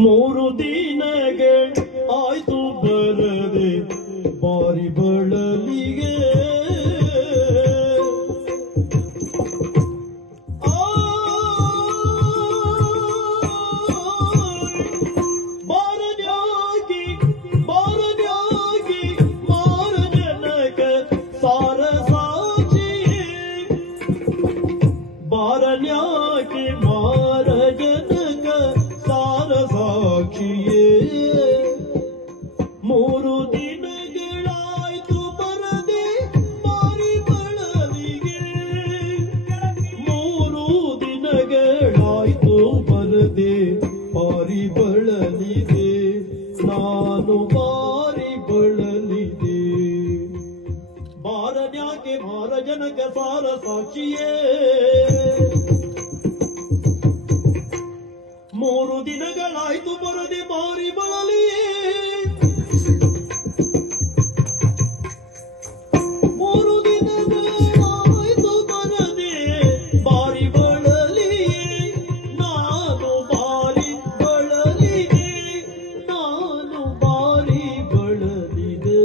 ಮೂರು ದಿನಗಳು ಆಯ್ತು ಬರದೆ ಬಾರಿ ಬಳಲಿಗೆ ಬಾರನ್ಯಾಗಿ ಮಾರ ಜನಕ ಸಾರ ಸಾಕ್ಷಿಯೇ ಬಾರನ್ಯಾಗಿ ಮಾರ ಜನಕ ಸಾರ ಸಾಕ್ಷಿಯೇ ಮೂರು ದಿನಗಳಾಯ್ತು ಬರದೆ ಬಾರಿ ಬಳಲಿಗೆ ಮೂರು ದಿನಗಳಾಯ್ತು ಬರದೆ ಬಾರಿ ಬಳಲಿದೆ ನಾನು ಬಾರಿ ಬಳಲಿದೆ ಬಾರನ್ಯಾಕೆ ಮಾರ ಜನಕ ಸಾರ ಸಾಕ್ಷಿಯೇ ಮೂರು ದಿನಗಳಾಯ್ತು ಬರದೆ ಬಾರಿ ಬಳಲಿಯೇ ಮೂರು ದಿನಗಳಾಯ್ತು ಬರದೆ ಬಾರಿ ಬಳಲಿಯೇ ನಾನು ಬಾರಿ ಬಳಲಿದೆ ನಾನು ಬಾರಿ ಬಳಲಿದೆ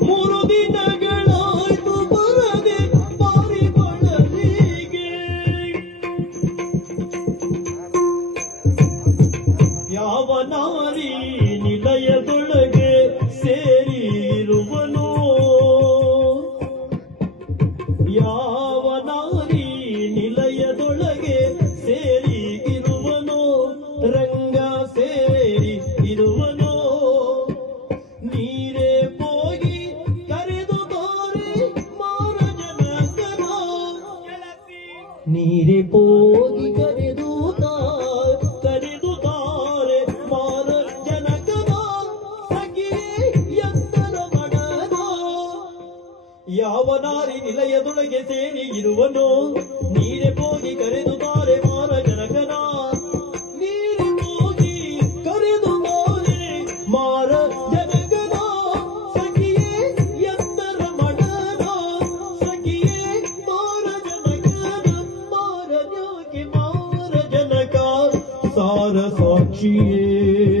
ಮೂರು ದಿನಗಳಾಯ್ತು ಬರದೆ ಬಾರಿ ಬಳಲಿಗೆ ಯಾವ ನಾರಿ ನಿಲಯದೊಳಗೆ ಸೇರಿರುವನೋ ಯಾವ ನಾರಿ ನಿಲಯದೊಳಗೆ ಸೇರಿ ಇರುವನೋ ರಂಗ ಸೇರಿ ಇರುವನೋ ನೀರೇ ಹೋಗಿ ಕರೆದು ತಾರೆ ಮಾರ ಜನಕನ ನೀರೇ ಹೋಗಿ ಕರೆದು ತಾರೆ ಮಾರ ಜನಕನ ಸಖಿಯೇ ಎಂದರ ಮಡನ ಯಾವ ನಾರಿ ನಿಲಯದೊಳಗೆ ಸೇರಿ ಇರುವನೋ ನೀರೇ ಹೋಗಿ ಕರೆದು ತಾರೆ ಮಾರ ಜನಕನ ನೀರೇ ಹೋಗಿ ಕರೆದು ತಾರೆ ಮಾರ ಜನಕನ ಸಖಿಯೇ ಎಂದರ ಮಡನ ಸಖಿಯೇ ಮಾರ ಜನಕನ ಮಾರನ್ಯಾಕೆ ಮಾರ ಜನಕ ಸಾರ ಸಾಕ್ಷಿಯೇ